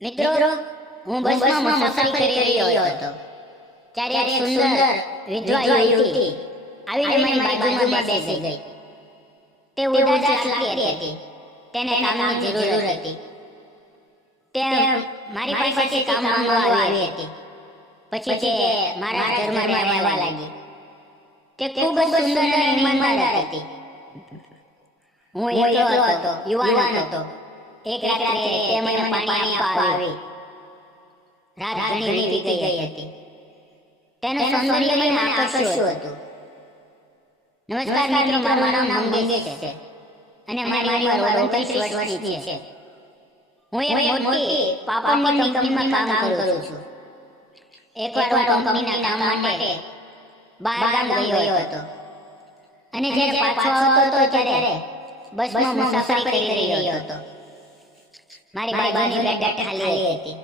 મિત્રો હું બસમાં મુસાફરી કરી રહ્યો હતો. ત્યારે એક સુંદર વિધવા યુવતી આવીને મારી બાજુમાં બેસી ગઈ. તે ઉદાસ લાગતી હતી. તેને કામની જરૂર હતી. તે મારી પાસેથી કામ માંગવા આવી હતી. પછી તે મારા ઘરમાં રહેવા લાગી. તે ખૂબ જ સુંદર અને ઈમાનદાર હતી. હું એકલો હતો યુવાન હતો. એક રાત્રે તે મને પાણી આપવા આવી. રાત ઘણી વીતી ગઈ હતી. તેનું સૌંદર્ય મને આકર્ષ્યું હતું. નમસ્કાર મિત્રો મારું નામ મંગેશ છે. અને મારી ઉંમર ઓગણત્રીસ વર્ષની છે. હું એક મોટી પાપડની કંપનીમાં કામ કરું છું. એકવાર હું કંપનીના કામ માટે બહાર ગયો હતો. અને જ્યારે પાછો આવતો હતો ત્યારે બસમાં મુસાફરી કરી રહ્યો હતો. મારી બાજુની બેઠક ખાલી હતી.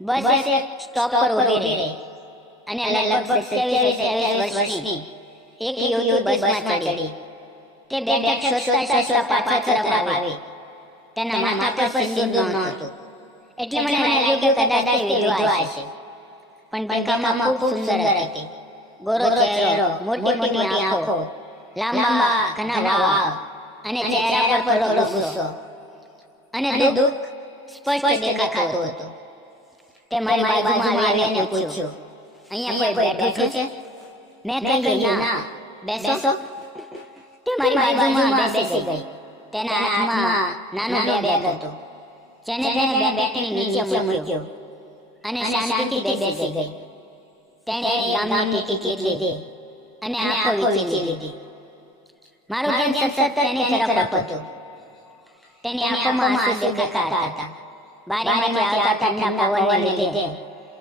બસ એક સ્ટોપ પર ઊભી રહી. અને લગભગ સત્યાવીસ અઠ્યાવીસ વર્ષની એક યુવતી બસમાં ચડી. તે બેઠક શોધતા શોધતા પાછા તરફ આવી. તેના માથા પર સિંદૂર નહોતું. એટલે મને લાગ્યું કે કદાચ તે વિધવા હશે. પણ દેખાવમાં ખૂબ સુંદર હતી. ગોરો ચહેરો મોટી મોટી આંખો લાંબા ઘના વાળ અને ચહેરા પર થોડો ગુસ્સો. અને દુઃખ સ્પષ્ટ દેખાતો હતું. તે મારી બાજુમાં આવીને પૂછ્યું અહીંયા કોઈ બેઠો છે? મેં કહ્યું ના બેસો. તે મારી બાજુમાં બેસી ગઈ. તેના હાથમાં બે બેગ હતો. જેને તેને બે બેગની નીચે મૂક્યો. અને શાંતિથી બેસી ગઈ. તેણે ગામની ટિકિટ લીધી. અને આંખો વીંચી લીધી. મારું ધ્યાન સતત તેની તરફ હતું. તેની આંખોમાં આંસુ દેખાતા હતા. બારીમાંથી આવતા ઠંડા પવનને લીધે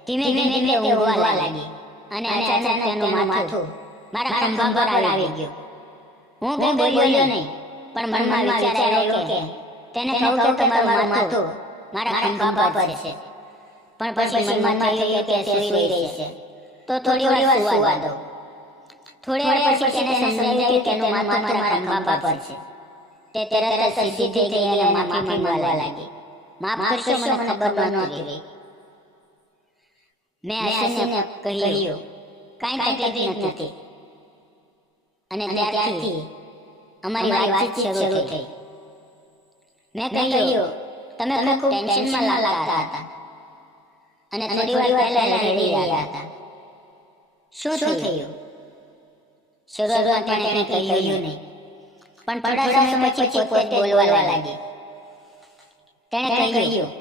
ધીમે ધીમે તે ઊંઘવા લાગી અને અચાનક તેનું માથું મારા ખંભા પર આવી ગયું. હું કંઈ બોલ્યો નહીં પણ મનમાં વિચાર આવ્યો કે તેને કહું તો તમારું માથું મારા ખંભા પર છે. પણ પછી મનમાં થયું કે સૂઈ રહી છે તો થોડી વાર સુવા દો. થોડી વાર પછી તેને સમજાવ્યું કે તેનું માથું મારા ખંભા પર છે. તે તરત જ સીધી થઈ ગઈ અને માફી માંગવા લાગી. માફ કરશો મને ખબર નહોતી. મેં હસીને કહ્યું કાંઈ તકલીફ નથી. અને ત્યારથી અમારી વાતચીત શરૂ થઈ મેં કહ્યું તમે ખૂબ ટેન્શનમાં લાગતા હતા. અને થોડી વાર પહેલા રડી રહ્યા હતા. શું થયું? શરૂઆતમાં તેણે કહ્યું નહીં. પણ થોડા સમય પછી પોતે બોલવા લાગી. તેણે કહ્યું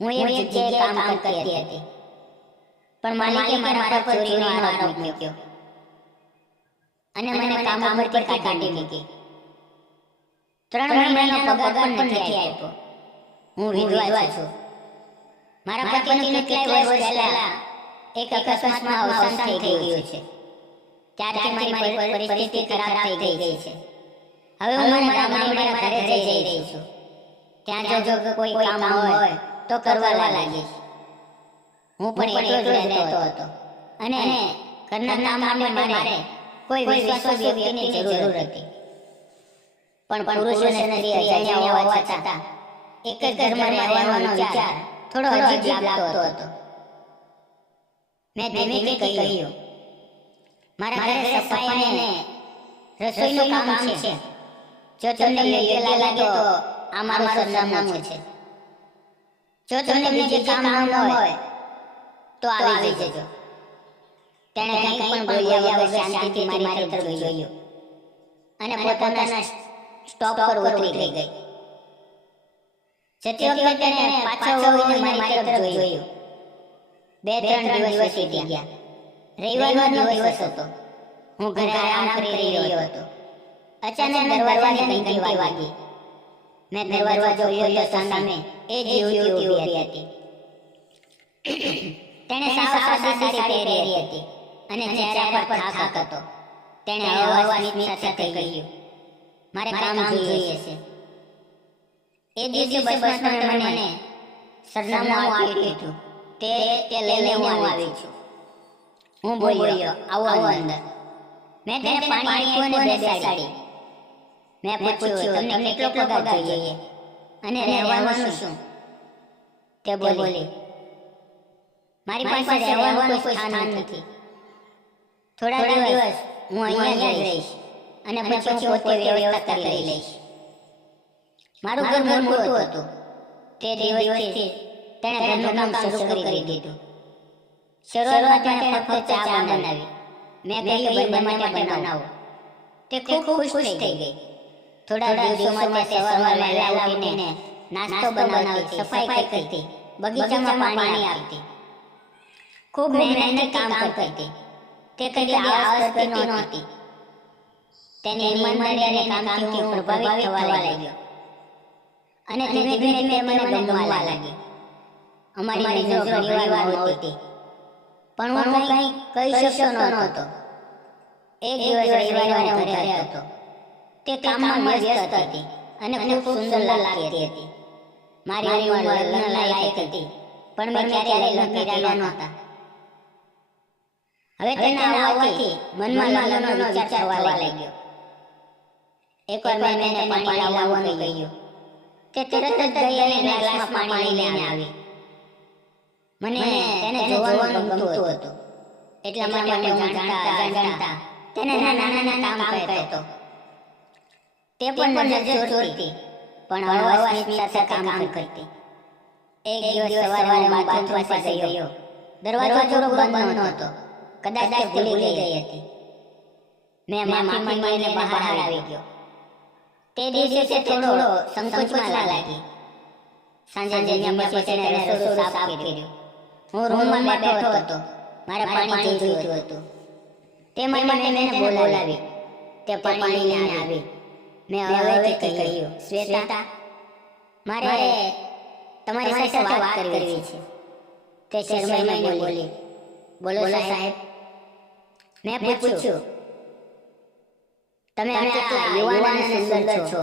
હું એક જગ્યાએ કામ કરતી હતી. પણ માલિકે મારા પર ચોરીનો આરોપ મૂક્યો. અને મને કામ પરથી કાઢી મૂકી. ત્રણ મહિનાનો પગાર પણ નથી આપ્યો. હું વિધવા છું. મારા પતિનું કેટલાય વર્ષ પહેલા એક અકસ્માતમાં અવસાન થઈ ગયું છે. ત્યારથી મારી પરિસ્થિતિ ખરાબ થઈ ગઈ છે. હવે હું મારા મામાના ઘરે જઈ રહી છું. ત્યાં જો કોઈ કામ હોય તો કરવા લાગીશ. હું પણ એટલો જ રહેતો હતો. અને ઘરના કામ માટે મારે કોઈ વિશ્વાસુ વ્યક્તિની જરૂર હતી. પણ પુરુષોને નથી અજાણ્યા હોવા છતાં એક જ ઘરમાં રહેવાનો વિચાર થોડો અજીબ લાગતો હતો. મેં ધીમે કહ્યું મારા ઘરે સફાઈ અને રસોઈનું કામ છે. જો તમને યોગ્ય લાગે તો આ મારું સરનામું છે જો તમને બીજે કામ ન હોય તો આવી જજો તેણે કંઈ પણ બોલ્યા વગર શાંતિથી મારી તરફ જોયું અને પોતાના સ્ટોપ પર ઉતરી ગઈ જતી વખતે તેણે પાછા વળીને મારી તરફ જોયું બે ત્રણ દિવસ વીતી ગયા રવિવારનો દિવસ હતો હું ઘરે આરામ કરી રહ્યો હતો અચાનક દરવાજાની ઘંટી વાગી. મેં દરવાજો ખોલ્યો તો સામે એ જ યુવતી ઊભી હતી. તેણે સાવ સાદી સાડી પહેરી હતી. અને ચહેરા પર થાક હતો. તેણે અવાજ સ્મિત સાથે કહ્યું મારે કામ જોઈએ છે. એ દિવસે બસમાં મને સરનામું આપ્યું હતું. તે તે લઈને હું આવી છું. હું બોલ્યો આવો અંદર. મેં તેને પાણી આપ્યું અને બેસાડી. મેં પૂછ્યું તમને કેટલો પગાર જોઈએ? અને રહેવાનું શું? તે બોલી. મારી પાસે રહેવાનું કોઈ સ્થાન નથી. થોડા દિવસ હું અહીંયા જ રહીશ. અને પછી હું પોતે વ્યવસ્થા કરી લઈશ. મારું ઘર મોટું હતું. તે દિવસથી તેણે ઘરનું કામ શરૂ કરી દીધું. શરૂઆતમાં તેણે ફક્ત ચા બનાવી. મેં કહ્યું બંને માટે બનાવો. તે ખૂબ ખુશ થઈ ગઈ. થોડા દિવસોમાં તે સવારે વહેલા ઉઠીને નાસ્તો બનાવતી સફાઈ કરતી બગીચામાં પાણી આપતી. ખૂબ મહેનતથી કામ કરતી. તે કદી આળસ કરતી નહોતી. તેની ઈમાનદારી અને કામથી હું પ્રભાવિત થવા લાગ્યો. અને ધીમે ધીમે મને ગમવા લાગી અમારી નજરો ઘણીવાર નહોતી પણ હું કંઈ કહી શકતો નહોતો. એક દિવસ રવિવારે હું ઘરે હતો. તે કામમાં વ્યસ્ત હતી અને ખૂબ સુંદર લાગતી હતી. મારી ઉંમર લગ્ન લાયક હતી પણ મેં ક્યારેય લગ્ન કર્યા નહોતા. હવે તેના આવવાથી મનમાં લગ્નનો વિચાર થવા લાગ્યો. એકવાર મેં તેને પાણી લાવવાનું કહ્યું. તે તરત જ ગઈ અને ગ્લાસમાં પાણી લઈને આવી. મને તેને જોવાનું ગમતું હતું. એટલા માટે હું જાણતા જાણતા તેને નાના નાના કામ કહેતો. તે પણ નજર ચોરતી પણ હળવા સ્મિત સાથે કામ કરતી. એક દિવસ સવારે હું બાથરૂમ પાસે ગયો. દરવાજો થોડો બંધ નહોતો. કદાચ તે ભૂલી ગઈ હતી. મેં માફી માંગીને બહાર આવી ગયો. તે દિવસે તે થોડો સંકોચમાં લાગી. સાંજે જમ્યા પછી તેણે રસોડું સાફ કર્યું. હું રૂમમાં બેઠો હતો. મારે પાણી જોઈતું હતું. તે માટે મેં બોલાવી. તે પાણી લઈને આવી. મેં હવેથી કહ્યું શ્વેતા મારે તમારી સાથે વાત કરવી છે. તે શરમાઈને બોલી. બોલો. સાહેબ. મેં પૂછ્યું. તમે આટલા યુવાન અને સુંદર છો.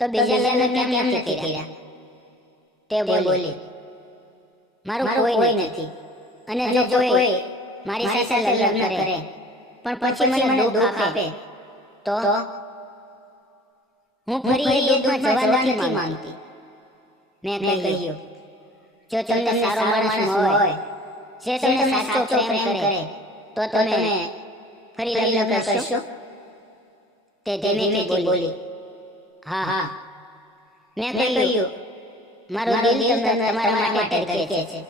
તો બીજા લગ્ન કેમ નથી કર્યા તે બોલી. મારું કોઈ નથી. અને જો કોઈ મારી સાથે લગ્ન કરે પણ પછી મને દુઃખ આપે. તો હું ફરી એ દુઃખમાં જવા નથી માંગતી. મેં કહ્યું જો તમને સારો માણસ હોય જે તમને સાચો પ્રેમ કરે તો તમે ફરી લગ્ન કરશો? તે ધીમે બોલી હા હા. મેં કહ્યું મારું દિલ તમને તમારા માટે ધડકે છે.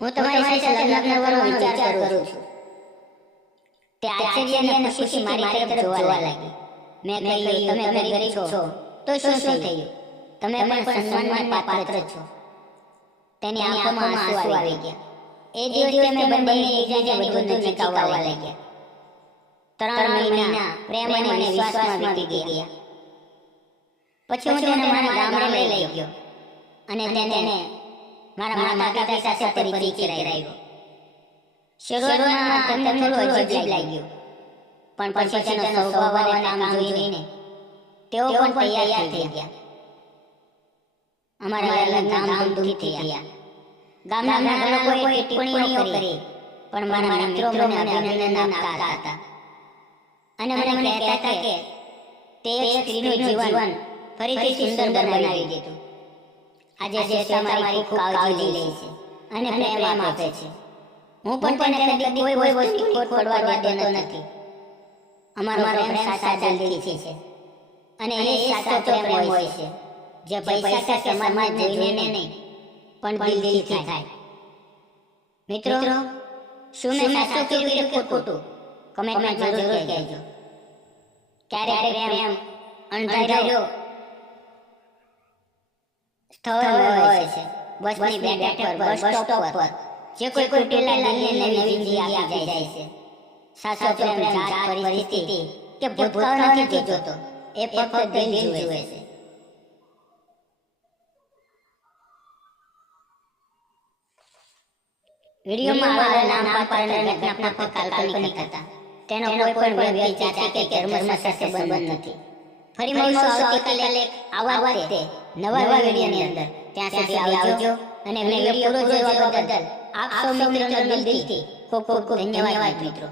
હું તમારી સાથે લગ્ન કરવાનો વિચાર કરું છું. તે આશ્ચર્ય અને ખુશી મારી તરફ જોવા લાગી. મેં કહ્યું તમે ગરીબ છો. તો શું થયું? તમે પણ સન્માનના પાત્ર છો. તેની આંખોમાં આંસુ આવી ગયા. એ દિવસે અમે બંને એકબીજાને વધુ નજીક આવવા લાગ્યા. ત્રણ મહિના પ્રેમ અને વિશ્વાસમાં વીતી ગયા. પછી હું તેને મારા ગામડે લઈ ગયો. અને તેને મારા માતા પિતા સાથે પરિચય કરાવ્યો. શરૂઆતમાં તેમને થોડું અજીબ લાગ્યું. પણ પછી તેનો સ્વભાવ અને કામ જોઈને તેઓ પણ તૈયાર થઈ ગયા. અમારા લગ્ન થઈ આવ્યા ગામના લોકોએ ટિપ્પણીઓ કરી પણ મારા મિત્રો મને અભિનંદન આપતા હતા. અને મને કહેતા કે તે સ્ત્રીનું જીવન ફરીથી સુંદર બનાવી દીધું. આજે જે મારી ખૂબ કાળજી લે છે અને પ્રેમ આપે છે. હું પણ તેને કદી કોઈ વસ્તુ ખોટ પડવા દેતો નથી. અમારો પ્રેમ સાચા દિલથી છે. અને એ સાચો પ્રેમ હોય છે. જે પૈસા કે સમાજ જોઈને નહીં પણ દિલથી થાય. મિત્રો શું મેં સાચું કીધું કે ખોટું? કમેન્ટમાં જરૂર કહેજો. ક્યારે પ્રેમ અણધાર્યો સ્થળ હોય છે. બસની બેઠક પર બસ સ્ટોપ પર. જે કોઈ કોઈ ટેલા લઈને નવી જિંદગી આપી જાય છે. સાચો પ્રેમ જાત પરિસ્થિતિ કે ભૂતકાળ નથી જોતો. એ ફક્ત દિલ જુએ છે. વિડીયોમાં આવેલા નામ પાત્ર ઘટના ફક્ત કાલ્પનિક હતા. તેનો કોઈ પણ વ્યક્તિ જાતિ કે ધર્મ સાથે સંબંધ નથી. ફરી મળીશું આવતીકાલે આવા વાતે નવા નવા વિડીયોની અંદર. ત્યાં સુધી આવજો અને વીડિયો પૂરો જોવા બદલ આપ સૌ મિત્રોનો દિલથી ખૂબ ખૂબ ધન્યવાદ, મિત્રો.